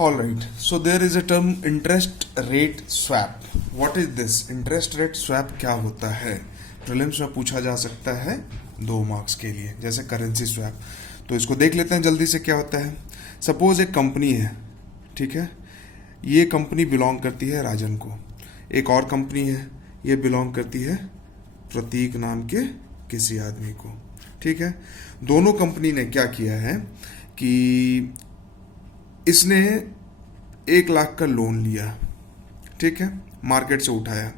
All right. So there is a term interest rate swap. What is this? Interest rate swap क्या होता है? Prelims में पूछा जा सकता है 2 मार्क्स के लिए, जैसे करेंसी स्वैप। तो इसको देख लेते हैं जल्दी से क्या होता है। सपोज एक कंपनी है, ठीक है, ये कंपनी बिलोंग करती है राजन को। एक और कंपनी है, ये बिलोंग करती है प्रतीक नाम के किसी आदमी को, ठीक है। दोनों कंपनी ने क्या किया है कि इसने 1 लाख का लोन लिया, ठीक है, मार्केट से उठाया।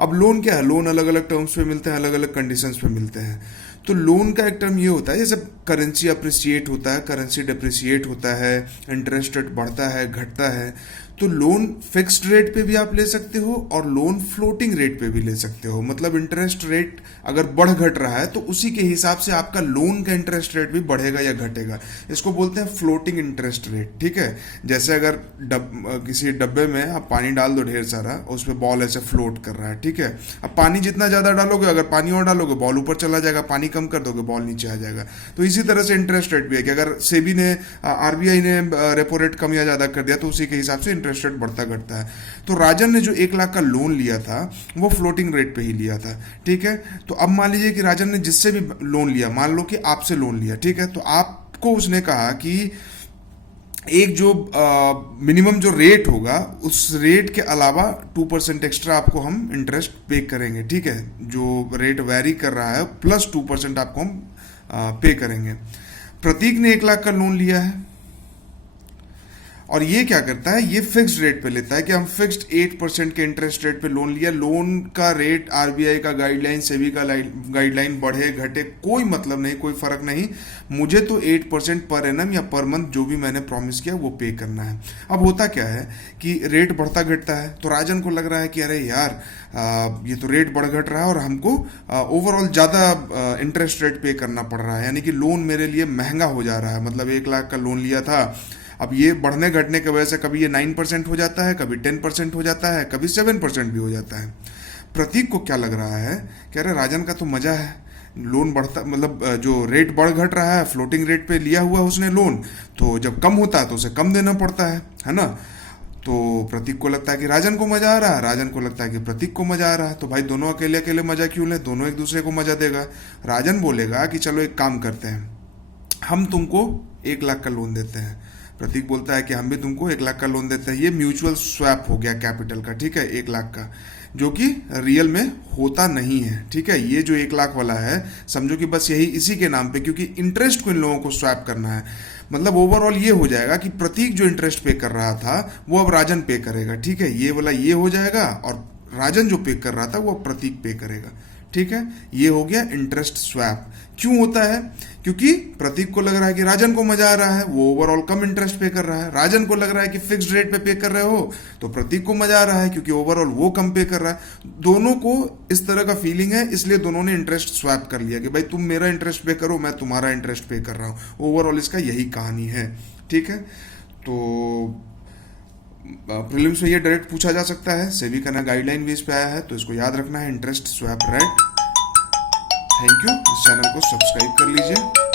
अब लोन क्या है, लोन अलग अलग टर्म्स पे मिलते हैं, अलग अलग कंडीशंस पे मिलते हैं। तो लोन का एक टर्म ये होता है, जैसे करेंसी अप्रिसिएट होता है, करेंसी डिप्रिसिएट होता है, इंटरेस्ट रेट बढ़ता है, घटता है। तो लोन फिक्स्ड रेट पे भी आप ले सकते हो और लोन फ्लोटिंग रेट पे भी ले सकते हो। मतलब इंटरेस्ट रेट अगर बढ़ घट रहा है तो उसी के हिसाब से आपका लोन का इंटरेस्ट रेट भी बढ़ेगा या घटेगा। इसको बोलते हैं फ्लोटिंग इंटरेस्ट रेट, ठीक है। जैसे अगर किसी डब्बे में आप पानी डाल दो ढेर सारा, उस पर बॉल ऐसे फ्लोट कर रहा है, ठीक है। अब पानी जितना ज्यादा डालोगे, अगर पानी और डालोगे बॉल ऊपर चला जाएगा, पानी कम कर दोगे बॉल नीचे आ जाएगा। तो इसी तरह से इंटरेस्ट रेट भी है कि अगर सेबी ने, आरबीआई ने रेपो रेट कम या ज्यादा कर दिया तो उसी के हिसाब से इंटरेस्ट रेट बढ़ता घटता है। तो राजन ने जो 1 लाख का लोन लिया था वो फ्लोटिंग रेट पे ही लिया था, ठीक है। तो अब मान लीजिए कि राजन ने जिससे भी लोन लिया, मान लो कि आपसे लोन लिया, ठीक है, तो आपको उसने कहा कि एक जो मिनिमम जो रेट होगा उस रेट के अलावा 2% एक्स्ट्रा आपको हम इंटरेस्ट पे करेंगे, ठीक है। जो रेट वेरी कर रहा है प्लस 2% आपको हम पे करेंगे। प्रतीक ने 1 लाख का लोन लिया है और ये क्या करता है, ये फिक्स्ड रेट पे लेता है कि हम फिक्स्ड 8% के इंटरेस्ट रेट पे लोन लिया। लोन का रेट आरबीआई का गाइडलाइन, सेबी का गाइडलाइन बढ़े घटे कोई मतलब नहीं, कोई फर्क नहीं, मुझे तो 8% पर एनम या पर मंथ जो भी मैंने प्रॉमिस किया वो पे करना है। अब होता क्या है कि रेट बढ़ता घटता है, तो राजन को लग रहा है कि अरे यार ये तो रेट बढ़ घट रहा है और हमको ओवरऑल ज़्यादा इंटरेस्ट रेट पे करना पड़ रहा है, यानी कि लोन मेरे लिए महंगा हो जा रहा है। मतलब 1 लाख का लोन लिया था, अब ये बढ़ने घटने की वजह से कभी ये 9% हो जाता है, कभी 10% हो जाता है, कभी 7% भी हो जाता है। प्रतीक को क्या लग रहा है कि अरे राजन का तो मजा है, लोन बढ़ता, मतलब जो रेट बढ़ घट रहा है, फ्लोटिंग रेट पे लिया हुआ है उसने लोन, तो जब कम होता है तो उसे कम देना पड़ता है ना। तो प्रतीक को लगता है कि राजन को मजा आ रहा है, राजन को लगता है कि प्रतीक को मजा आ रहा है, तो भाई दोनों अकेले अकेले मजा क्यों ले, दोनों एक दूसरे को मजा देगा। राजन बोलेगा कि चलो एक काम करते हैं, हम तुमको 1 लाख का लोन देते हैं। प्रतीक बोलता है कि हम भी तुमको 1 लाख का लोन देते हैं। ये म्यूचुअल स्वैप हो गया कैपिटल का, ठीक है, 1 लाख का, जो कि रियल में होता नहीं है, ठीक है। ये जो 1 लाख वाला है समझो कि बस यही इसी के नाम पे, क्योंकि इंटरेस्ट को इन लोगों को स्वैप करना है। मतलब ओवरऑल ये हो जाएगा कि प्रतीक जो इंटरेस्ट पे कर रहा था वो अब राजन पे करेगा, ठीक है। ये वाला ये हो जाएगा और राजन जो पे कर रहा था वो प्रतीक पे करेगा, ठीक है। ये हो गया इंटरेस्ट स्वैप। क्यों होता है, क्योंकि प्रतीक को लग रहा है कि राजन को मजा आ रहा है, वो ओवरऑल कम इंटरेस्ट पे कर रहा है। राजन को लग रहा है कि फिक्स्ड रेट पे कर रहे हो, तो प्रतीक को मजा आ रहा है क्योंकि ओवरऑल वो कम पे कर रहा है। दोनों को इस तरह का फीलिंग है, इसलिए दोनों ने इंटरेस्ट स्वैप कर लिया कि भाई तुम मेरा इंटरेस्ट पे करो, मैं तुम्हारा इंटरेस्ट पे कर रहा हूं। ओवरऑल इसका यही कहानी है, ठीक है। तो प्रीलिम्स में ये डायरेक्ट पूछा जा सकता है, सेबी का ना गाइडलाइन भी इस पे आया है, तो इसको याद रखना है, interest swap rate. Thank you, इस चैनल को सब्सक्राइब कर लीजिए।